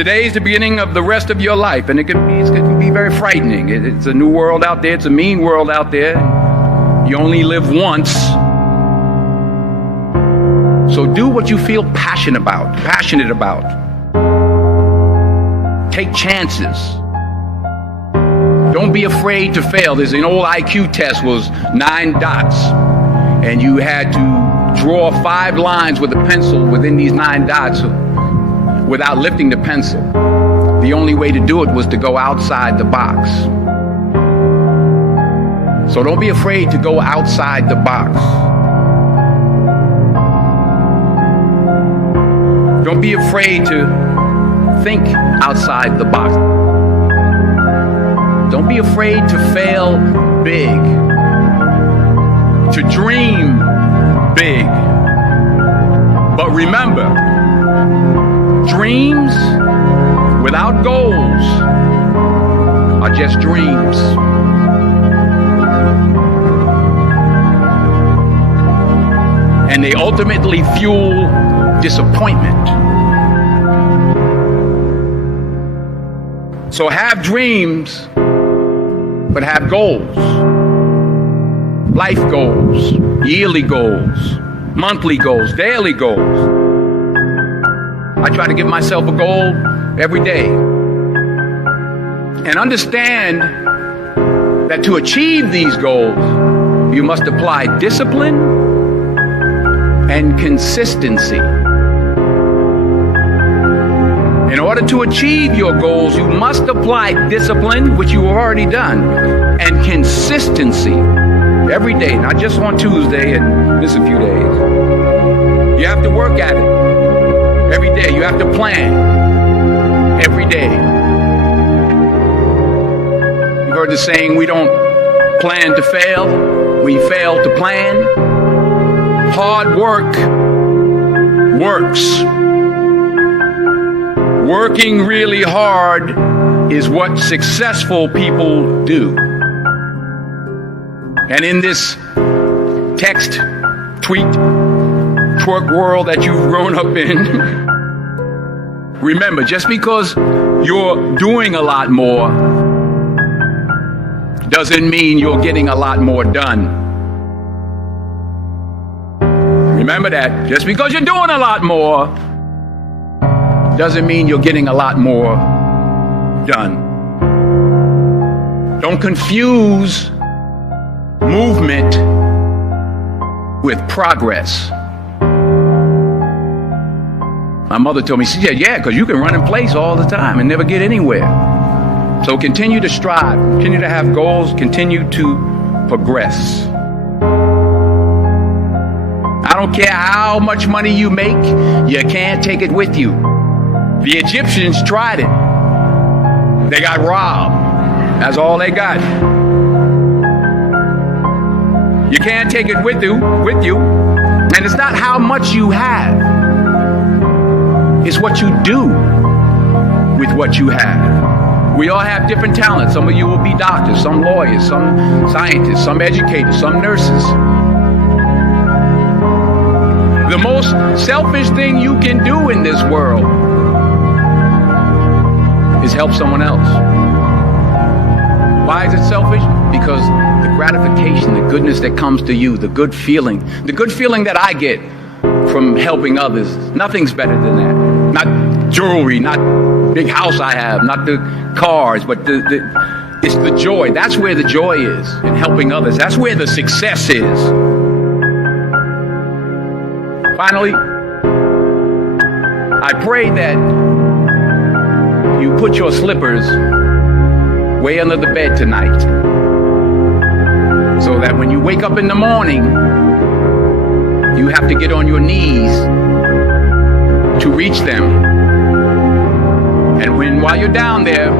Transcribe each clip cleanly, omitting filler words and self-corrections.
Today is the beginning of the rest of your life, and it can be very frightening. It's a new world out there. It's a mean world out there. You only live once. So do what you feel passionate about. Take chances. Don't be afraid to fail. There's an old IQ test, was 9 dots, and you had to draw 5 lines with a pencil within these 9 dots without lifting the pencil. The only way to do it was to go outside the box. So don't be afraid to go outside the box. Don't be afraid to think outside the box. Don't be afraid to fail big, to dream big. But remember, dreams without goals are just dreams. And they ultimately fuel disappointment. So have dreams, but have goals. Life goals, yearly goals, monthly goals, daily goals. I try to give myself a goal every day. And understand that to achieve these goals, you must apply discipline and consistency. In order to achieve your goals, you must apply discipline, which you have already done, and consistency every day, not just on Tuesday and miss a few days. You have to work at it every day. You have to plan every day. You've heard the saying, we don't plan to fail, we fail to plan. Hard work works. Working really hard is what successful people do. And in this text, tweet, twerk world that you've grown up in, remember, just because you're doing a lot more doesn't mean you're getting a lot more done. Remember that. Just because you're doing a lot more doesn't mean you're getting a lot more done. Don't confuse movement with progress. My mother told me, she said, yeah, because you can run in place all the time and never get anywhere. So continue to strive, continue to have goals, continue to progress. I don't care how much money you make, you can't take it with you. The Egyptians tried it. They got robbed. That's all they got. You can't take it with you. And it's not how much you have. It's what you do with what you have. We all have different talents. Some of you will be doctors, some lawyers, some scientists, some educators, some nurses. The most selfish thing you can do in this world is help someone else. Why is it selfish? Because the gratification, the goodness that comes to you, the good feeling that I get from helping others, nothing's better than that. Not jewelry, not big house I have, not the cars, but it's the joy. That's where the joy is, in helping others. That's where the success is. Finally, I pray that you put your slippers way under the bed tonight, so that when you wake up in the morning, you have to get on your knees to reach them. And while you're down there,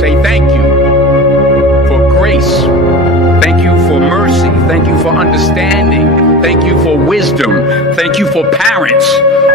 say thank you for grace. Thank you for mercy. Thank you for understanding. Thank you for wisdom. Thank you for parents.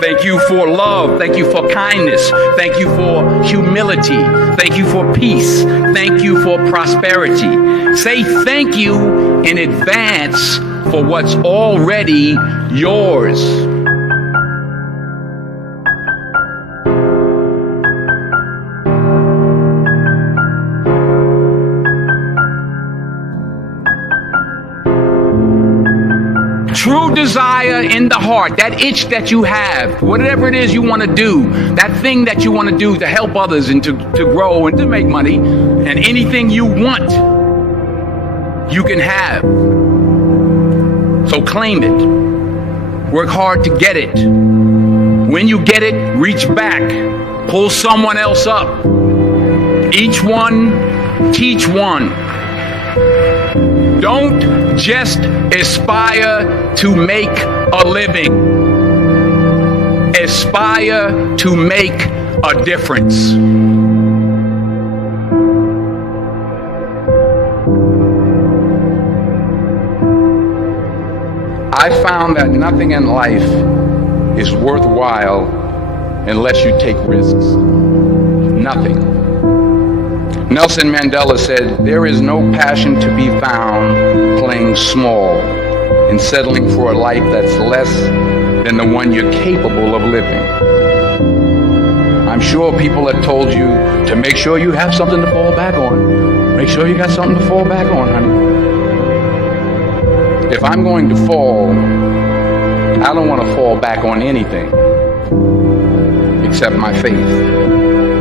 Thank you for love. Thank you for kindness. Thank you for humility. Thank you for peace. Thank you for prosperity. Say thank you in advance for what's already yours. true desire in the heart, that itch that you have, whatever it is you want to do, that thing that you want to do to help others and to grow and to make money, and anything you want, you can have. So claim it. Work hard to get it. When you get it, reach back. Pull someone else up. Each one, teach one. Don't just aspire to make a living. Aspire to make a difference. I found that nothing in life is worthwhile unless you take risks. Nothing. Nelson Mandela said, "There is no passion to be found playing small and settling for a life that's less than the one you're capable of living." I'm sure people have told you to make sure you have something to fall back on. Make sure you got something to fall back on, honey. If I'm going to fall, I don't want to fall back on anything except my faith.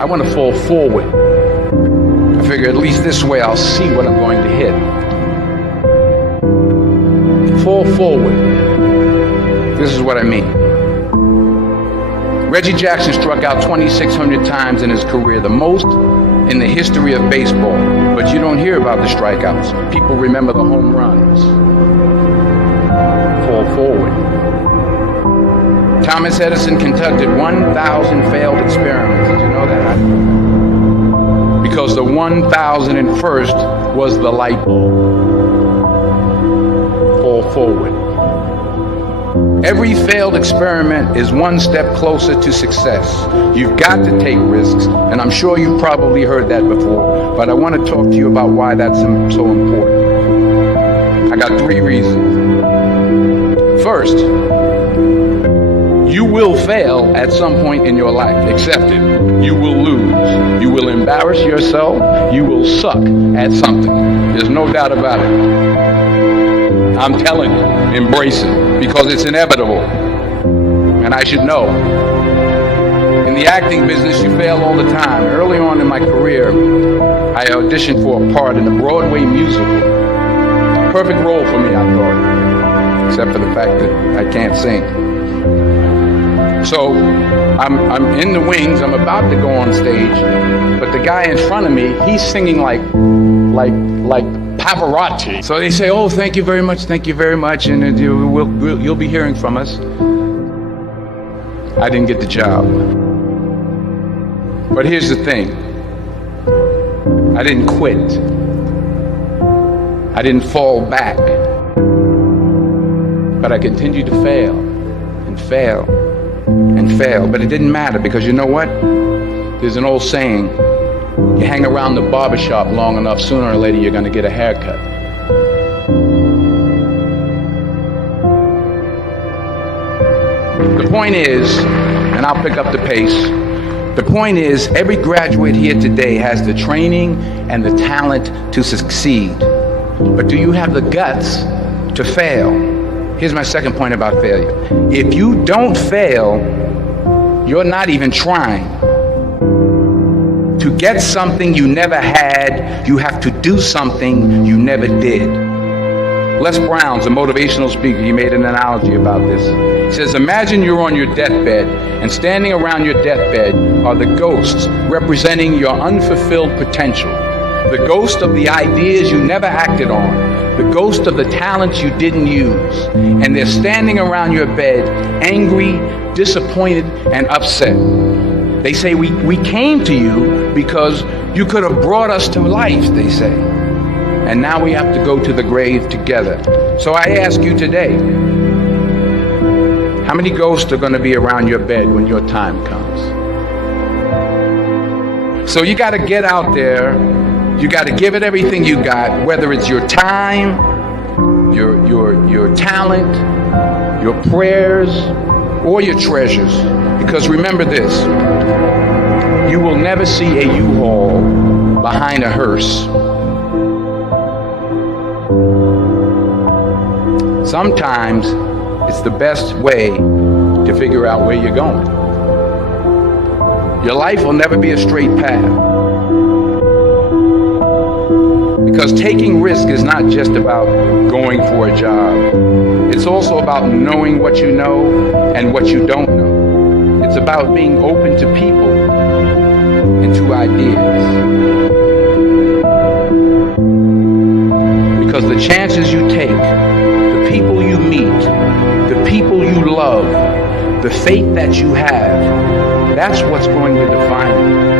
I want to fall forward. I figure at least this way I'll see what I'm going to hit. Fall forward. This is what I mean. Reggie Jackson struck out 2,600 times in his career, the most in the history of baseball. But you don't hear about the strikeouts. People remember the home runs. Fall forward. Thomas Edison conducted 1,000 failed experiments. Did you know that? Because the 1,001st was the light bulb. Fall forward. Every failed experiment is one step closer to success. You've got to take risks, and I'm sure you've probably heard that before, but I want to talk to you about why that's so important. I got 3 reasons. First, you will fail at some point in your life. Accept it. You will lose. You will embarrass yourself. You will suck at something. There's no doubt about it. I'm telling you, embrace it, because it's inevitable. And I should know. In the acting business, you fail all the time. Early on in my career, I auditioned for a part in a Broadway musical. Perfect role for me, I thought. Except for the fact that I can't sing. So I'm in the wings, I'm about to go on stage, but the guy in front of me, he's singing like Pavarotti. So they say, "Oh, thank you very much, and you'll be hearing from us." I didn't get the job. But here's the thing. I didn't quit. I didn't fall back. But I continued to fail and fail and fail. But it didn't matter, because you know what? There's an old saying, you hang around the barbershop long enough, sooner or later you're going to get a haircut. The point is, and I'll pick up the pace, the point is, every graduate here today has the training and the talent to succeed. But do you have the guts to fail? Here's my second point about failure. If you don't fail, you're not even trying. To get something you never had, you have to do something you never did. Les Brown's a motivational speaker. He made an analogy about this. He says, imagine you're on your deathbed, and standing around your deathbed are the ghosts representing your unfulfilled potential. The ghost of the ideas you never acted on. The ghost of the talents you didn't use. And they're standing around your bed, angry, disappointed, and upset. They say, we came to you because you could have brought us to life, they say. And now we have to go to the grave together. So I ask you today, how many ghosts are going to be around your bed when your time comes? So you got to get out there. You got to give it everything you got, whether it's your time, your talent, your prayers, or your treasures. Because remember this, you will never see a U-Haul behind a hearse. Sometimes It's the best way to figure out where you're going. Your life will never be a straight path. Because taking risk is not just about going for a job. It's also about knowing what you know and what you don't know. It's about being open to people and to ideas. Because the chances you take, the people you meet, the people you love, the faith that you have, that's what's going to define you.